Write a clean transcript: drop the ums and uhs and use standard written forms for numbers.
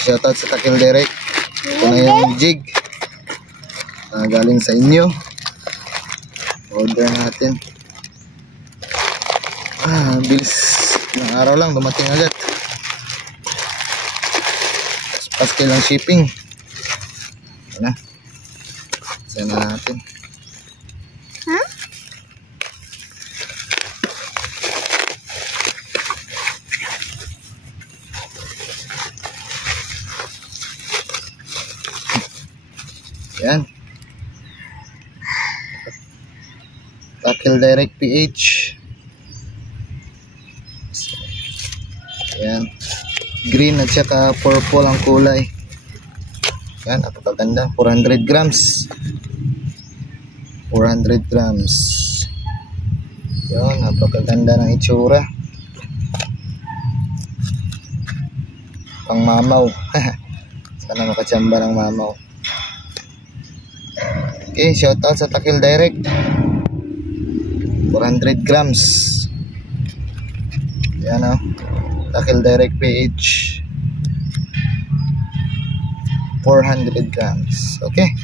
Shoutout sa Takil Direct. Ito na yung jig na galing sa inyo. Order natin. Bilis ng araw lang, dumating agad. Paskil lang shipping. Ito na. Sana natin. Yan. Takil Direct PH. Yan. Green at saka purple ang kulay. Yan, napakaganda. 400 grams. 400 grams. Yan, napakaganda ng itsura. Pang mamaw. Sana makachamba ng mamaw. Okay, shoutout sa Takil Direct. 400 grams. Yan o. Takil Direct PH. 400 grams. Okay.